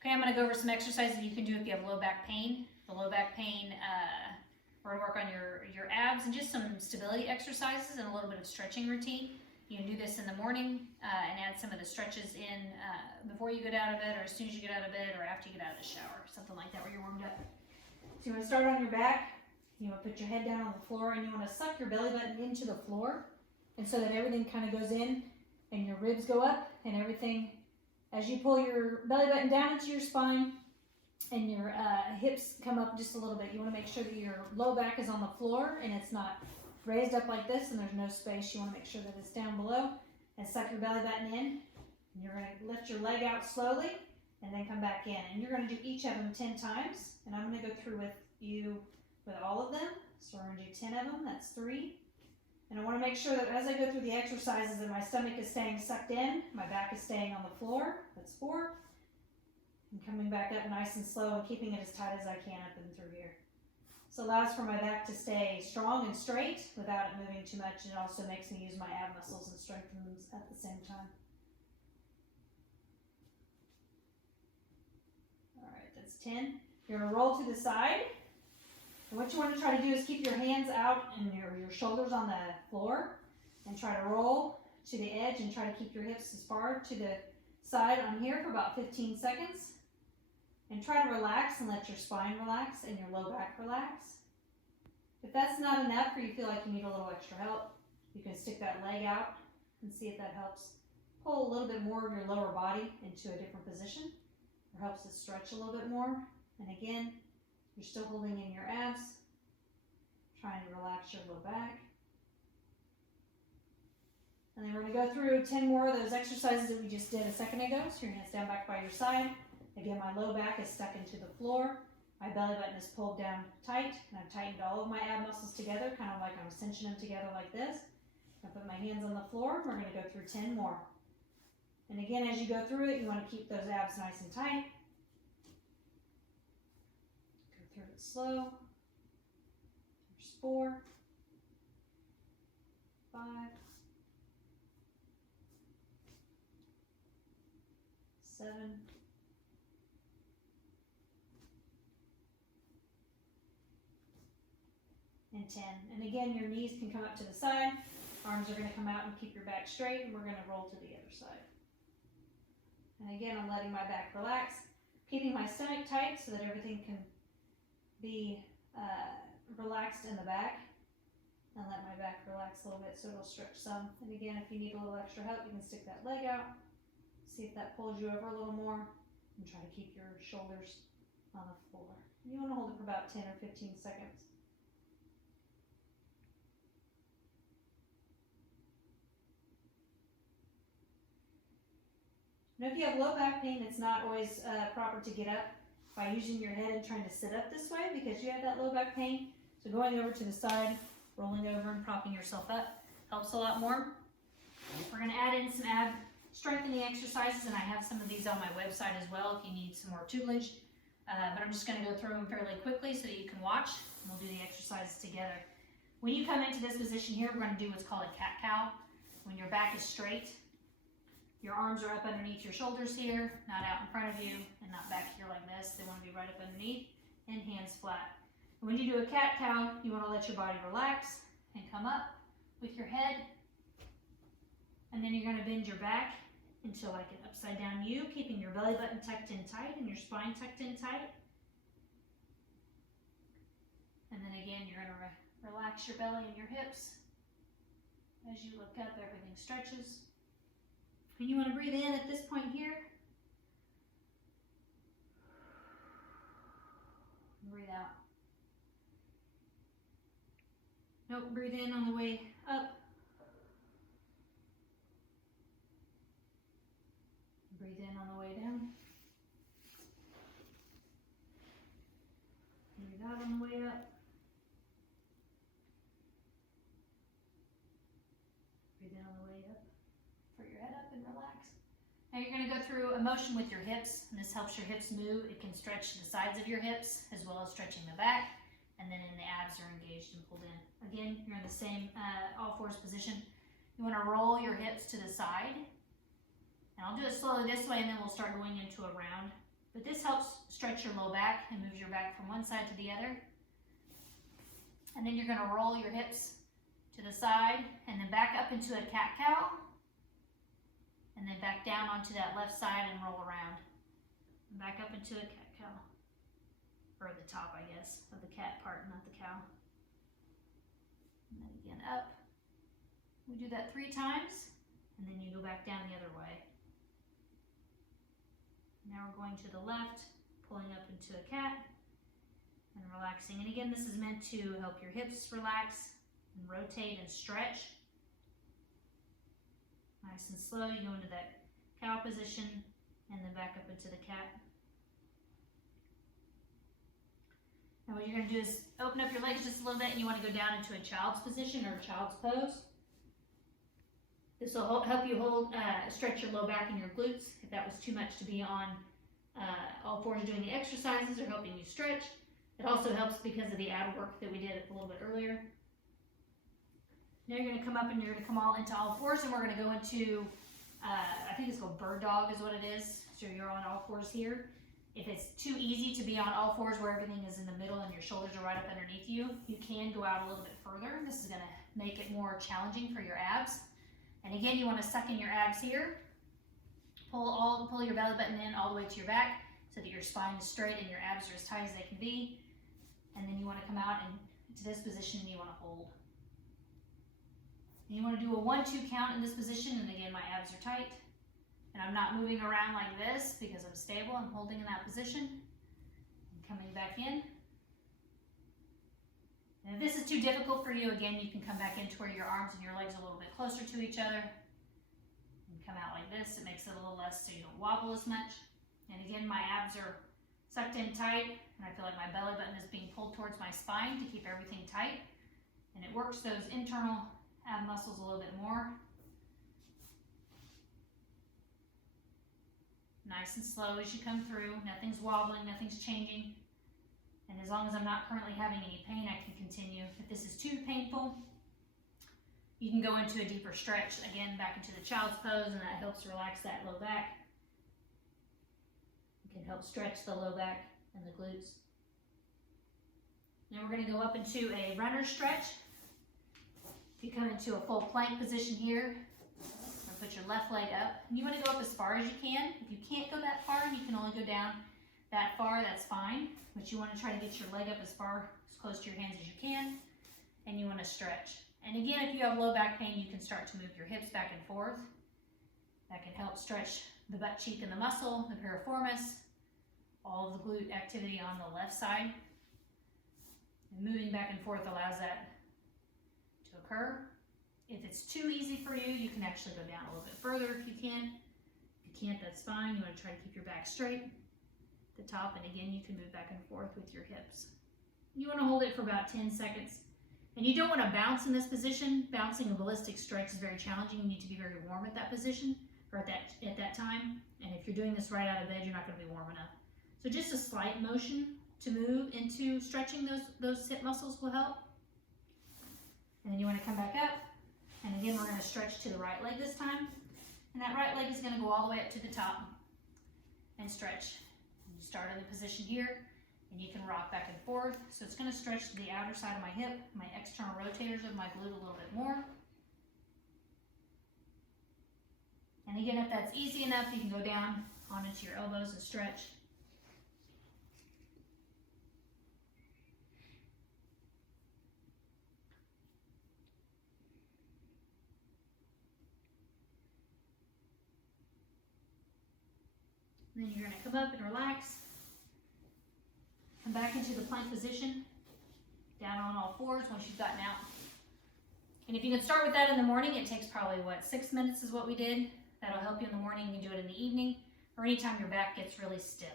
Okay, I'm going to go over some exercises you can do if you have low back pain. The low back pain, we're going to work on your abs and just some stability exercises and a little bit of stretching routine. You can do this in the morning and add some of the stretches in before you get out of bed, or as soon as you get out of bed, or after you get out of the shower, something like that where you're warmed up. So you want to start on your back. You want to put your head down on the floor, and you want to suck your belly button into the floor, and so that everything kind of goes in and your ribs go up and everything. As you pull your belly button down into your spine and your hips come up just a little bit, you want to make sure that your low back is on the floor and it's not raised up like this and there's no space. You want to make sure that it's down below, and suck your belly button in. And you're going to lift your leg out slowly and then come back in. And you're going to do each of them 10 times. And I'm going to go through with you with all of them. So we're going to do 10 of them. That's 3. And I want to make sure that as I go through the exercises that my stomach is staying sucked in, my back is staying on the floor. That's 4. And coming back up nice and slow and keeping it as tight as I can up and through here. This allows for my back to stay strong and straight without it moving too much. It also makes me use my ab muscles and strengthen them at the same time. All right, that's 10. You're going to roll to the side. And what you want to try to do is keep your hands out and your shoulders on the floor, and try to roll to the edge and try to keep your hips as far to the side on here for about 15 seconds. And try to relax and let your spine relax and your low back relax. If that's not enough or you feel like you need a little extra help, you can stick that leg out and see if that helps pull a little bit more of your lower body into a different position, or helps it stretch a little bit more. And again, you're still holding in your abs, trying to relax your low back. And then we're going to go through 10 more of those exercises that we just did a second ago. So your hands down back by your side. Again, my low back is stuck into the floor. My belly button is pulled down tight, and I've tightened all of my ab muscles together, kind of like I'm cinching them together like this. I put my hands on the floor. We're going to go through 10 more. And again, as you go through it, you want to keep those abs nice and tight. Go through it slow. There's 4, 5, 7, 10. And again, your knees can come up to the side, arms are going to come out and keep your back straight, and we're going to roll to the other side. And again, I'm letting my back relax, keeping my stomach tight so that everything can be relaxed in the back, and let my back relax a little bit so it'll stretch some. And again, if you need a little extra help, you can stick that leg out, see if that pulls you over a little more, and try to keep your shoulders on the floor. You want to hold it for about 10 or 15 seconds. Now, if you have low back pain, it's not always proper to get up by using your head and trying to sit up this way because you have that low back pain. So going over to the side, rolling over and propping yourself up helps a lot more. We're going to add in some ab strengthening exercises, and I have some of these on my website as well if you need some more tutelage. But I'm just going to go through them fairly quickly so that you can watch, and we'll do the exercises together. When you come into this position here, we're going to do what's called a cat-cow. When your back is straight, your arms are up underneath your shoulders here, not out in front of you, and not back here like this. They want to be right up underneath, and hands flat. And when you do a cat-cow, you want to let your body relax and come up with your head. And then you're going to bend your back into like an upside down U, keeping your belly button tucked in tight and your spine tucked in tight. And then again, you're going to relax your belly and your hips. As you look up, everything stretches. And you want to breathe in at this point here. Breathe out. Nope, breathe in on the way up. Breathe in on the way down. Breathe out on the way up. Breathe in on the way up. Put your head up and relax. Now you're going to go through a motion with your hips, and this helps your hips move. It can stretch the sides of your hips as well as stretching the back, and then the abs are engaged and pulled in. Again, you're in the same all fours position. You want to roll your hips to the side. And I'll do it slowly this way, and then we'll start going into a round But this helps stretch your low back and moves your back from one side to the other. And then you're going to roll your hips to the side and then back up into a cat-cow. And then back down onto that left side and roll around. And back up into a cat-cow. Or the top, I guess, of the cat part, not the cow. And then again up. We do that 3 times. And then you go back down the other way. Now we're going to the left, pulling up into a cat and relaxing. And again, this is meant to help your hips relax and rotate and stretch. Nice and slow, you go into that cow position and then back up into the cat. Now what you're going to do is open up your legs just a little bit and you want to go down into a child's position or a child's pose. This will help you stretch your low back and your glutes if that was too much to be on all fours doing the exercises or helping you stretch. It also helps because of the ab work that we did a little bit earlier. Now you're going to come up and you're going to come all into all fours and we're going to go into, I think it's called bird dog is what it is. So you're on all fours here. If it's too easy to be on all fours where everything is in the middle and your shoulders are right up underneath you, you can go out a little bit further. This is going to make it more challenging for your abs. And again, you want to suck in your abs here. Pull your belly button in all the way to your back so that your spine is straight and your abs are as tight as they can be. And then you want to come out into this position and you want to hold. And you want to do a 1-2 count in this position. And again, my abs are tight. And I'm not moving around like this because I'm stable. I'm holding in that position. And coming back in. And if this is too difficult for you, again, you can come back into where your arms and your legs are a little bit closer to each other. And come out like this. It makes it a little less so you don't wobble as much. And again, my abs are sucked in tight. And I feel like my belly button is being pulled towards my spine to keep everything tight. And it works those internal ab muscles a little bit more. Nice and slow as you come through. Nothing's wobbling, nothing's changing. And as long as I'm not currently having any pain, I can continue. If this is too painful, you can go into a deeper stretch. Again, back into the child's pose, and that helps relax that low back. It can help stretch the low back and the glutes. Now we're going to go up into a runner stretch. You come into a full plank position here. Put your left leg up. And you want to go up as far as you can. If you can't go that far and you can only go down that far, that's fine. But you want to try to get your leg up as close to your hands as you can. And you want to stretch. And again, if you have low back pain, you can start to move your hips back and forth. That can help stretch the butt cheek and the muscle, the piriformis, all of the glute activity on the left side. And moving back and forth allows that to occur. If it's too easy for you, you can actually go down a little bit further if you can. If you can't, that's fine. You want to try to keep your back straight at the top. And again, you can move back and forth with your hips. You want to hold it for about 10 seconds. And you don't want to bounce in this position. Bouncing a ballistic stretch is very challenging. You need to be very warm at that position or at that time. And if you're doing this right out of bed, you're not going to be warm enough. So just a slight motion to move into stretching those hip muscles will help. And then you want to come back up. And again, we're going to stretch to the right leg this time. And that right leg is going to go all the way up to the top and stretch. And you start in the position here, and you can rock back and forth. So it's going to stretch to the outer side of my hip, my external rotators of my glute a little bit more. And again, if that's easy enough, you can go down on into your elbows and stretch. And then you're going to come up and relax. Come back into the plank position. Down on all fours once you've gotten out. And if you can start with that in the morning, it takes probably, 6 minutes is what we did. That'll help you in the morning. You can do it in the evening or anytime your back gets really stiff.